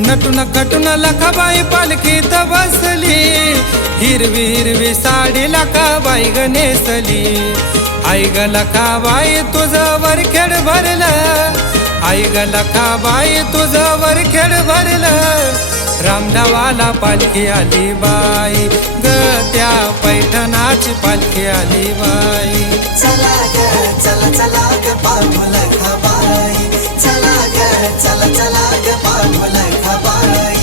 नटून कटून लखाबाई पालखीत बसली, हिरवी हिरवी साडी लखाबाई ग नेसली। आई ग लखाबाई तुझं वरखेड भरलं, आई ग लखाबाई तुझं वरखेड भरलं। रामधावाला पालखी आली बाई ग, त्या पैठणाची पालखी आली बाई। चला ग चला चला ग पांडू लखाबाई, चला ग चला चला ग पांडू लखाबाई।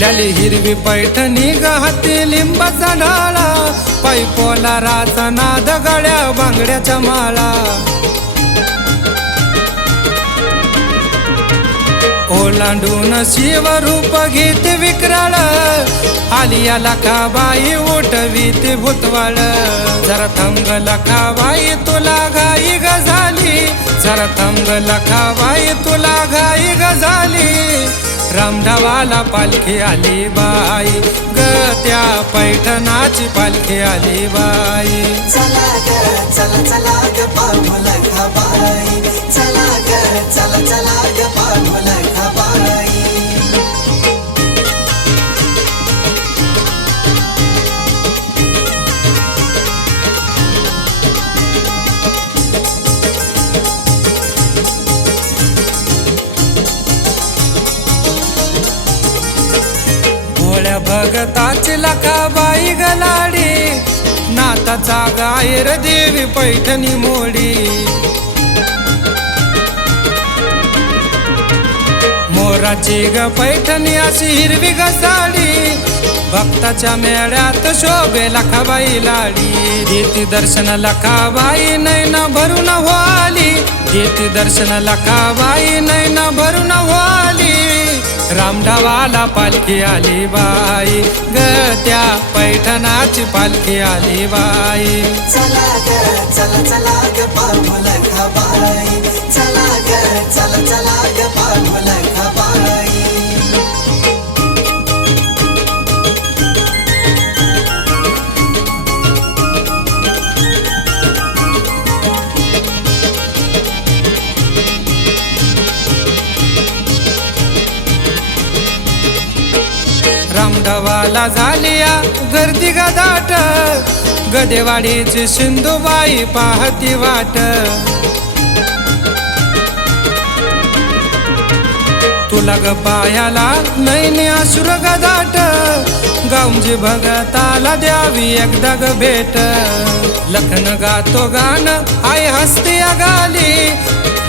लाली हिरवी पैठणी ग हाती लिंबाचा ढाळा, पायी पोलाराचा नाद गळ्या बांगड्याच्या माळा। ओलांडून शिवरूप घेत विक्राळ, आलिया लखाबाई उठवीत भूतवाळ। जरा थंग लखाबाई तुला घाई ग झाली, जरा थंग लखाबाई तुला घाई ग झाली। रामधावाला पालखी आली बाई ग, त्या पैठणाची पालखी आली बाई। चला ग चला चला ग पांडू लखाबाई, चला ग चला चला ग पांडू लखाबाई। भोळ्या भगताची लखाबाई गलाडी, नाताचा गायर देवी पैठणी मोडी। मोराची ग पैठणी अशी हिरवी ग साडी, भक्ताच्या मेळ्यात शोभे लखाबाई लाडी। घेती दर्शन लखाबाई नैन भरून व्हाली, घेती दर्शन लखाबाई नैन भरून व्हाली। रामधावाला पालखी आली बाई ग, त्या पैठणाची पालखी आली बाई। चला ग चला चला ग पांडू लखाबाई, चला ग चला चला ग पांडू लखाबाई। रामधावाला झालिया गर्दी गदाट, गदेवाडीची सिंधुबाई पाहती वाट। तुला ग पायाला नैने असुर गदाट, गावजी भगताला द्यावी एकदा ग भेट। लखन गातो गान आई हसते गाली,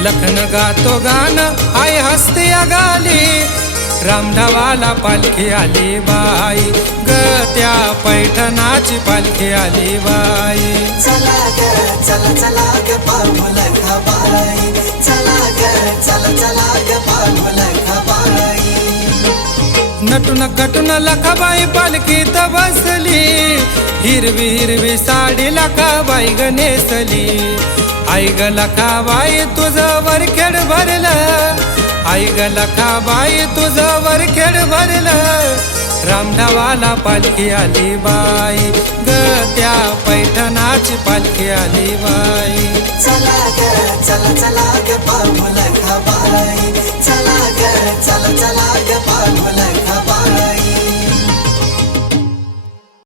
लखन गातो गान आई हसते गाली। रामधावाला पालखी आली बाई ग, त्या पैठणाची पालखी आली बाई। चला ग चला चला ग पांडू लखाबाई, चला ग चला चला ग पांडू लखाबाई। नटून कटून लखाबाई पालखीत बसली, हिरवी हिरवी साडी लखाबाई ग नेसली। आई ग लखाबाई तुझं वरखेड भरलं, आई ग लखाबाई तुझं वरखेड भरलं। रामधावाला पालखी आली बाई ग, त्या पैठणाची पालखी आली बाई। चला ग चला चला ग पांडू लखाबाई, चला